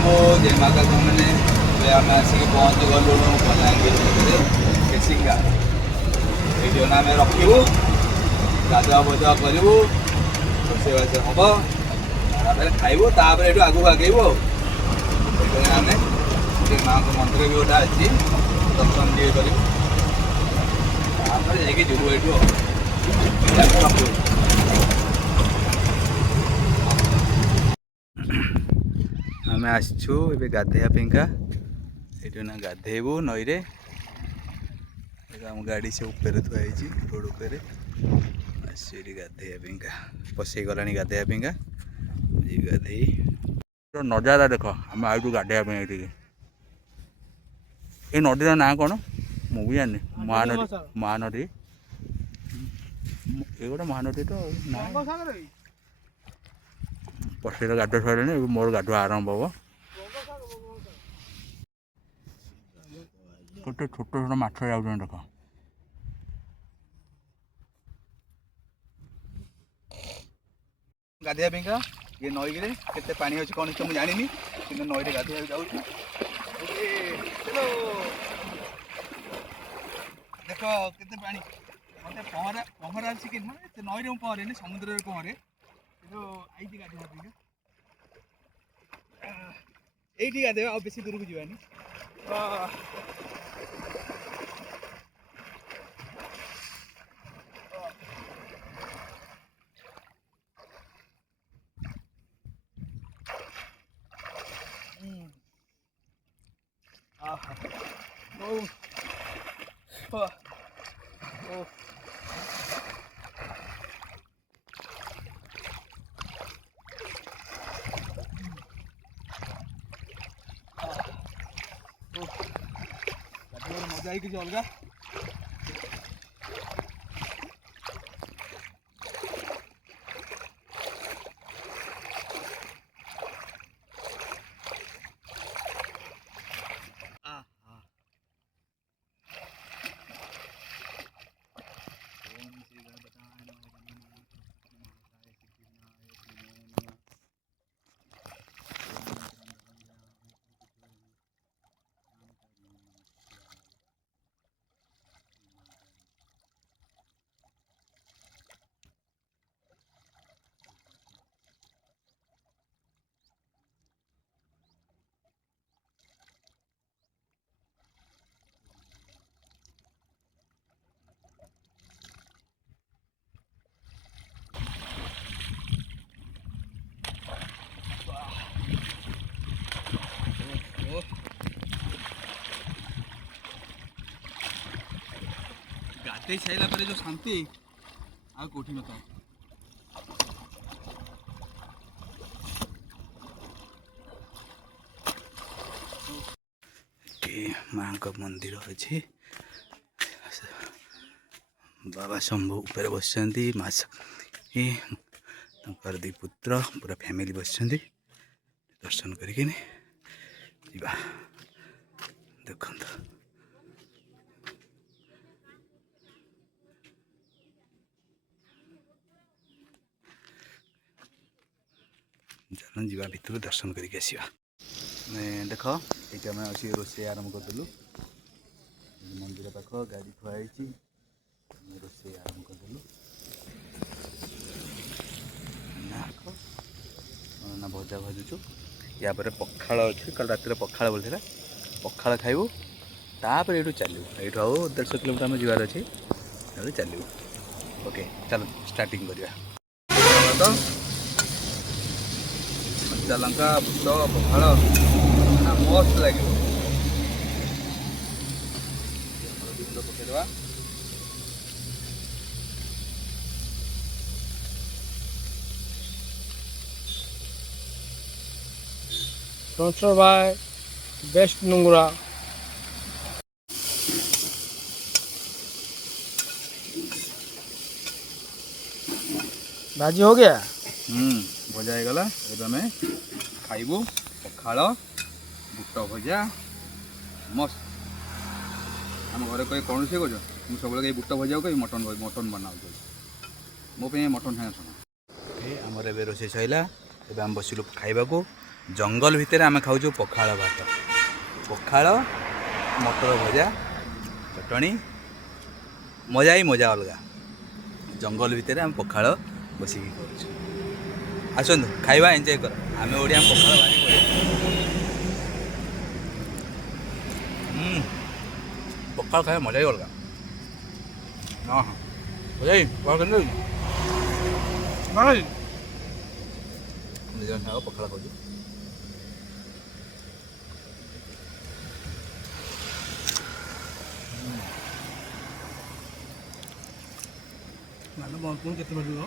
शंभो जय माता मैंने आम आसिक पहुँची गलु बलांगीर केसिंगा ये आम रखू गाधुआ बधुआ करूँ रोषेबास हम खाइबू तापर ये आगू आगेबू आम माँ को मंदिर भी गोटा अच्छी दर्शन टे कर जीवु ये आम आसचु ए गाधेवाईका ये ना गाधेबू नई रे आम गाड़ी से ऊपर थुआई रोड उपर आसि गाधेवाईका पसई गला गाधेवाईका गाधे नजारा देख आम आयु गाधेवा ये नदीर ना कौन मुझे जानी महानदी महानदी ये गोटे महानदी तो पसईर गाधुआ सर मोर गाधुआ आरंभ हम गोटे छोट छोट माछ जाऊँ देख गाधेवाईका ये नई रे केते पानी अच्छी कौन तो मुझे जानी कि नई गाधेवा जाऊँ देख केते पानी मत पहरा पहरा शिखे नई रे पहरे समुद्र पहरे आई गाधेवा ये गाधेवा आ बेसी दूर को जीवानी मजा आई किसी अलग गाधे सारा पर जो शांति आ कौटी न था माँ का मंदिर अच्छे बाबा शंभु ऊपर बस दी पुत्र पूरा फैमिली बस दर्शन करके देख चल जा भर दर्शन करके आसवा देख ये आम अच्छी रोषे आरंभ करदेलु मंदिर पाख गाड़ी थुआई रोषे आरंभ करदेलु ना भजा भाजुचु या पर पखाड़ अच्छे कल रात पखाड़ बोलते पखाड़ खाइबू तापर ये चलू ये आउ 150 किलोमीटर आम जीवार अच्छे चलू ओके चल स्टार्टिंग करिया तो कच्चा लंका बुट पखाड़ मस्त लगे पकईदे स्पॉन्सर बाय बेस्ट नुंगरा भाजी हो गया भजा हो गला एबे खाइबू पखाड़ बुट भजा मस्त आम घर कहे कौन से कर सब बुट भजा कही मटन मटन बना मो पे मटन है सुना आमर ए रोषे सैला एवं आम बसिलु खाइबा को जंगल भितर आम खाऊ पखाड़ भात पखाड़ मटर भजा चटणी मजा ही मजा अलग जंगल भितर आम पखाड़ बसिक खाऊ आसतु खाइबा एंजॉय कर आम ओडिया पखाड़ भारी पखाड़ खाଇବା मजा ही अलग हाँ हाँ मजा ही भाई निज पखाड़ खाऊ କେତେ ମିଳିବ